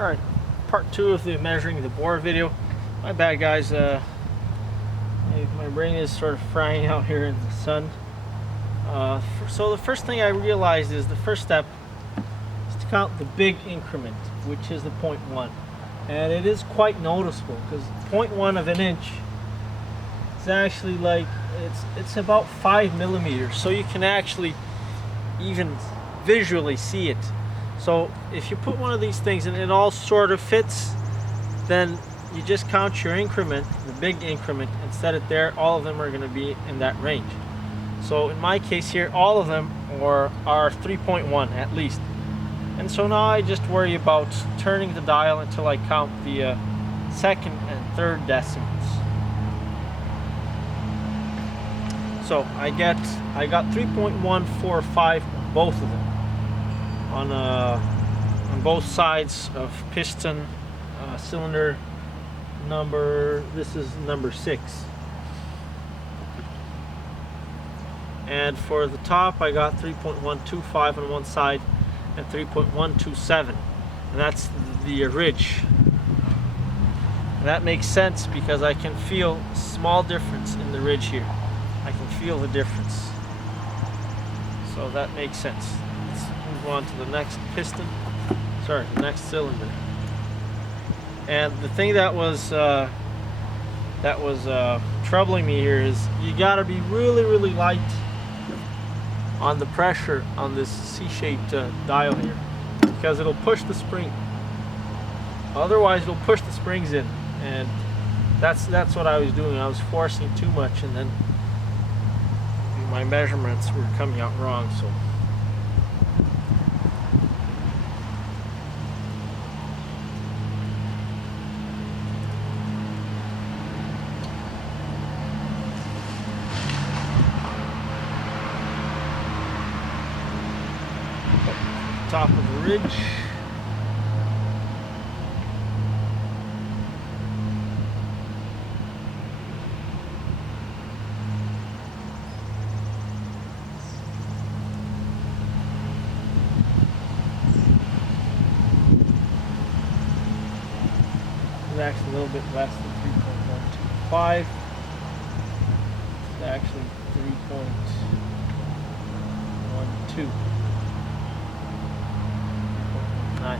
Alright, part 2 of the measuring the bore video. My bad, guys. My brain is sort of frying out here in the sun. So the first thing I realized is the first step is to count the big increment, which is the 0.1. And it is quite noticeable because 0.1 of an inch is actually like, it's about 5 millimeters. So you can actually even visually see it. So if you put one of these things and it all sort of fits, then you just count your increment, the big increment, and set it there. All of them are going to be in that range. So in my case here, all of them are 3.1 at least. And so now I just worry about turning the dial until I count the second and third decimals. So I got 3.145 both of them on both sides of piston cylinder number. This is number 6. And for the top, I got 3.125 on one side and 3.127, and that's the ridge. And that makes sense because I can feel a small difference in the ridge here. I can feel the difference. So that makes sense. Let's move on to the next piston. Sorry, the next cylinder. And the thing that was troubling me here is you gotta be really light on the pressure on this C-shaped dial here, because it'll push the spring. Otherwise it'll push the springs in, and that's what I was doing. I was forcing too much, and then my measurements were coming out wrong. So top of the ridge. It's actually a little bit less than 3.125. It's actually 3.12. 9.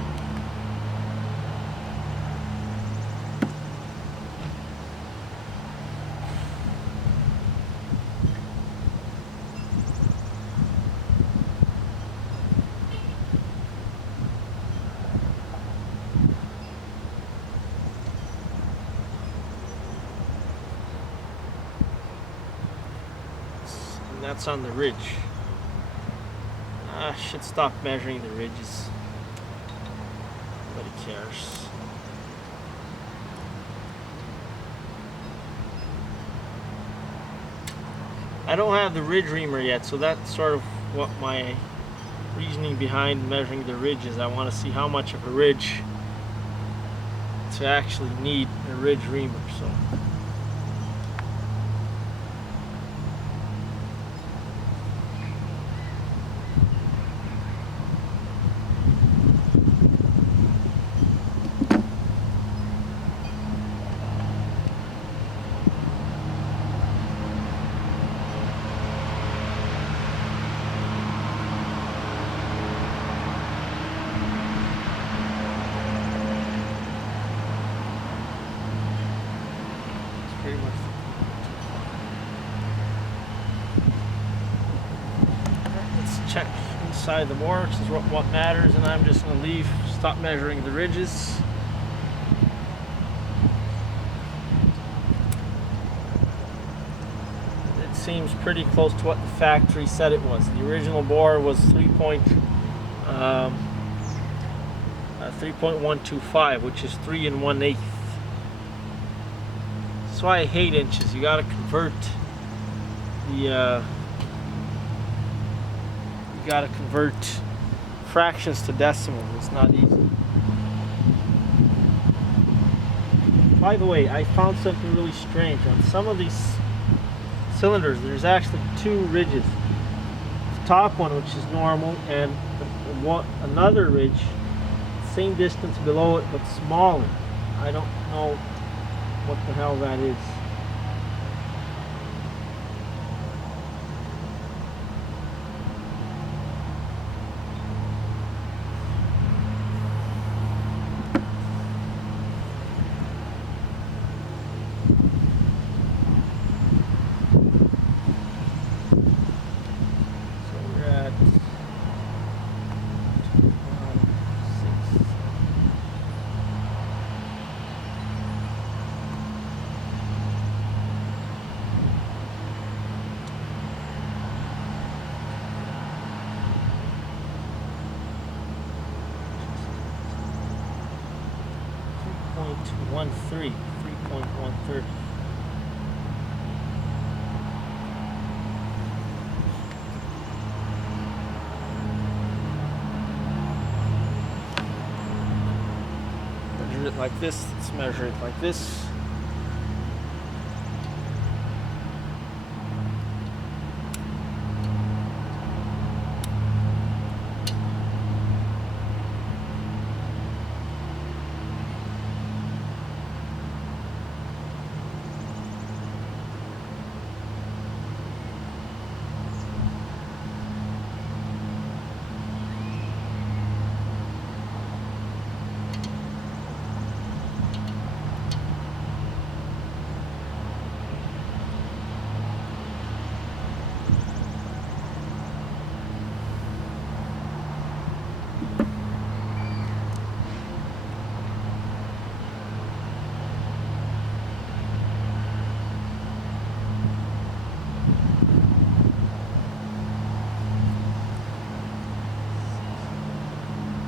And that's on the ridge. I should stop measuring the ridges. Nobody cares. I don't have the ridge reamer yet, so that's sort of what my reasoning behind measuring the ridge is. I want to see how much of a ridge to actually need a ridge reamer. So pretty much. Let's check inside the bore, which is what matters, and I'm just going to stop measuring the ridges. It seems pretty close to what the factory said it was. The original bore was 3.125, which is 3 1/8. That's why I hate inches. You gotta convert fractions to decimals. It's not easy. By the way, I found something really strange. On some of these cylinders, there's actually 2 ridges. The top one, which is normal, and another ridge same distance below it but smaller. I don't know what the hell that is. .13, 3.13. Measure it like this. Let's measure it like this.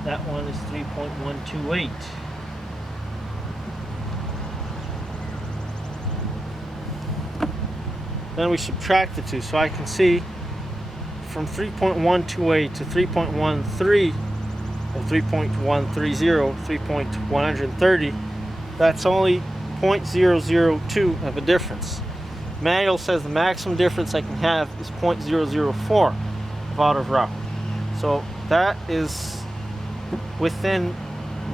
That one is 3.128. Then we subtract the two, so I can see from 3.128 to 3.13 or 3.130, 3.130, that's only 0.002 of a difference. Manual says the maximum difference I can have is 0.004 of out of route. So that is within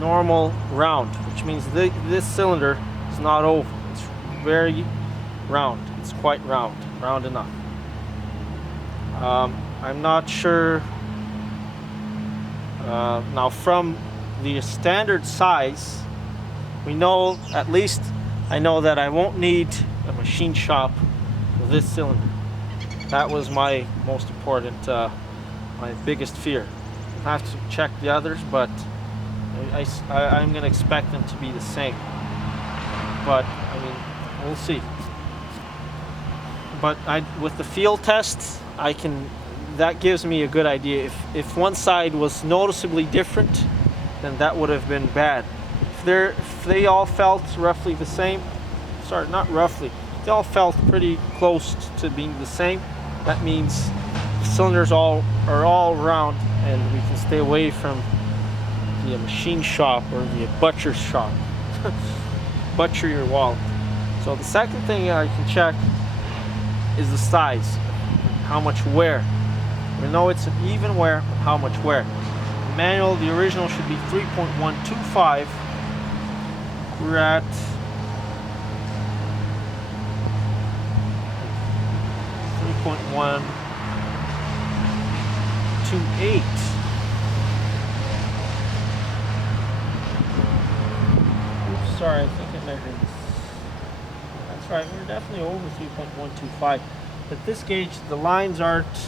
normal round, which means this cylinder is not oval. It's very round. It's quite round enough. I'm not sure. Now from the standard size, we know, at least I know that I won't need a machine shop for this cylinder. That was my most important, my biggest fear. I have to check the others, but I'm going to expect them to be the same. But I mean, we'll see. But with the field tests, that gives me a good idea. If one side was noticeably different, then that would have been bad. If they all felt roughly the same, sorry, not roughly, they all felt pretty close to being the same, that means the cylinders are all round, and we can stay away from the machine shop or the butcher shop. Butcher your wallet. So the second thing I can check is the size, how much wear. We know it's an even wear, but how much wear. The manual, the original, should be 3.125. We're at 3.128. Oops, sorry, I think I measured this. That's right, we're definitely over 3.125. But this gauge, the lines aren't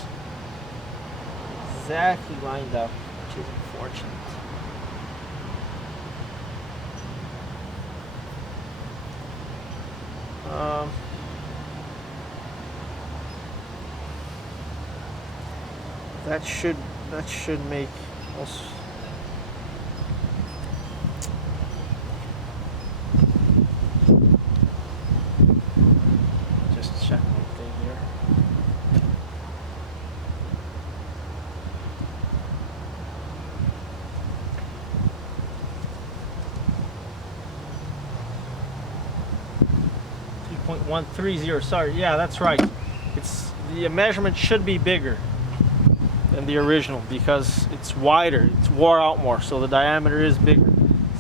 exactly lined up, which is unfortunate. That should make us. Just check one thing here. .130. Sorry, yeah, that's right. The measurement should be bigger. than the original because it's wider, it's wore out more, so the diameter is bigger.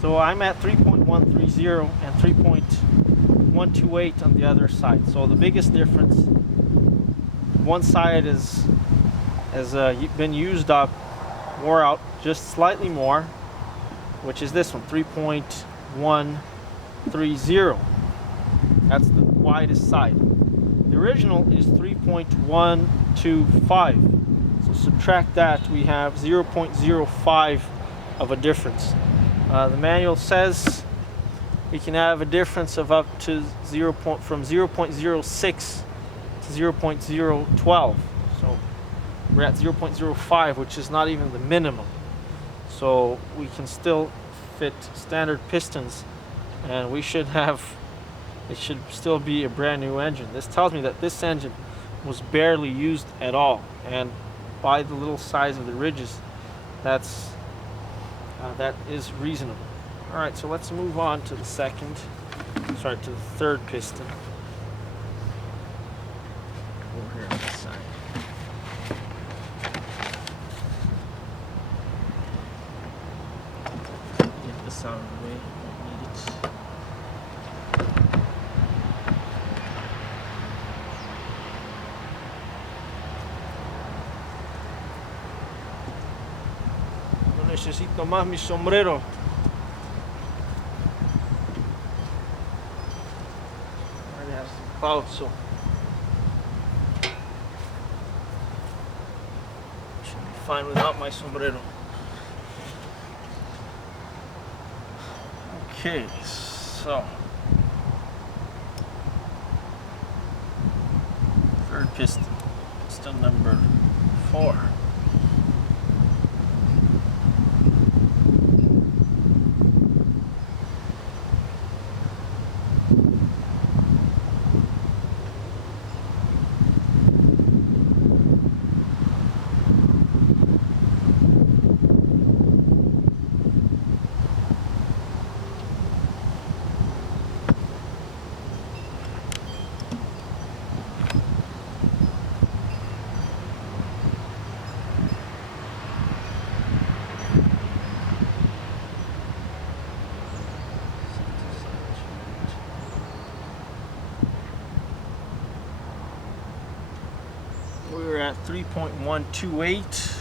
So I'm at 3.130 and 3.128 on the other side. So the biggest difference, one side has been used up, wore out just slightly more, which is this one, 3.130. That's the widest side. The original is 3.125. So subtract that, we have 0.05 of a difference. The manual says we can have a difference of up to from 0.06 to 0.012. So we're at 0.05, which is not even the minimum. So we can still fit standard pistons, and we should have, it should still be a brand new engine. This tells me that this engine was barely used at all, and by the little size of the ridges, that is reasonable. All right, so let's move on to the to the third piston. Over here on this side. Get this out of the way, don't need it. No necesito más mi sombrero. Already have some clouds, so should be fine without my sombrero. Okay, so third piston number 4. We're at 3.128.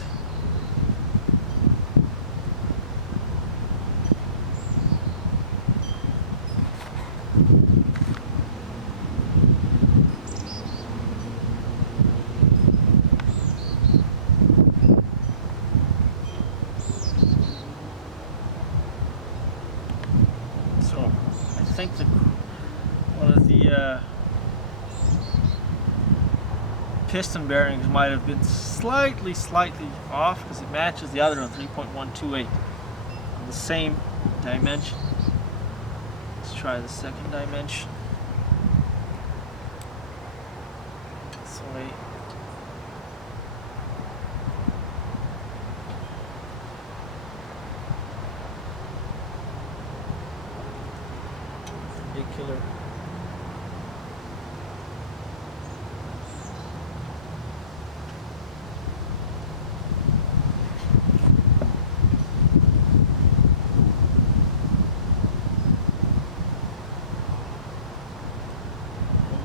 So I think that one of the piston bearings might have been slightly off because it matches the other one, 3.128, on the same dimension. Let's try the second dimension. This way. Perpendicular.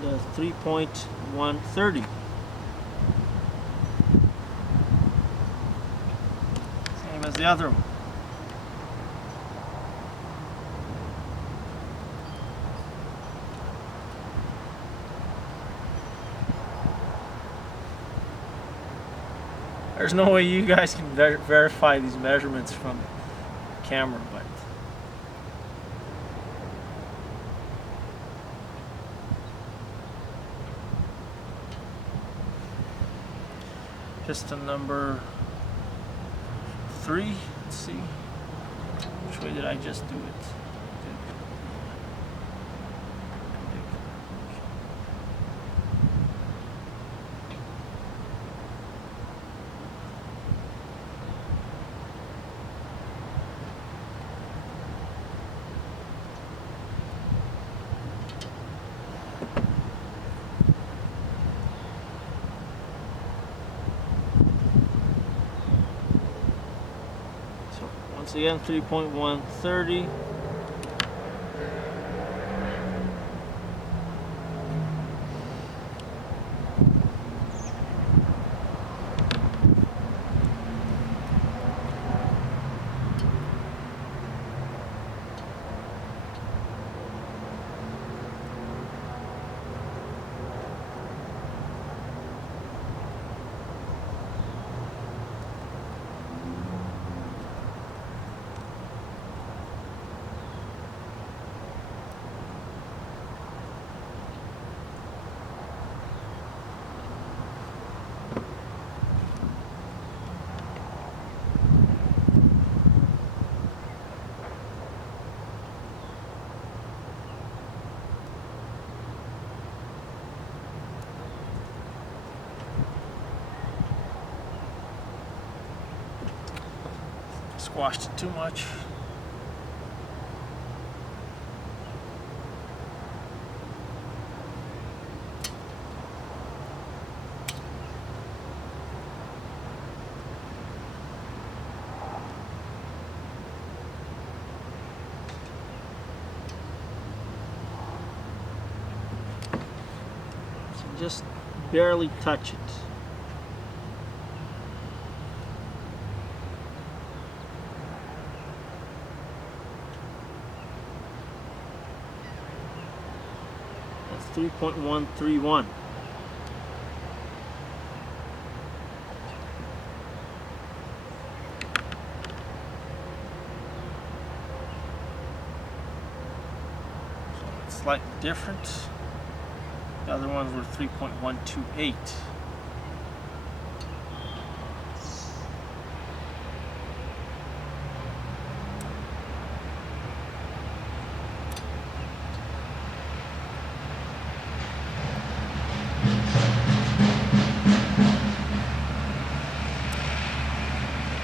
And 3.130. Same as the other one. There's no way you guys can verify these measurements from the camera, but piston number 3. Let's see, which way did I just do it? once again, 3.130. Squashed it too much. So just barely touch it. That's 3.131. So it's slightly different. The other ones were 3.128.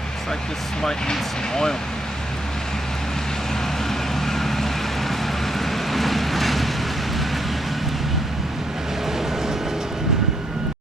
Looks like this might need some oil.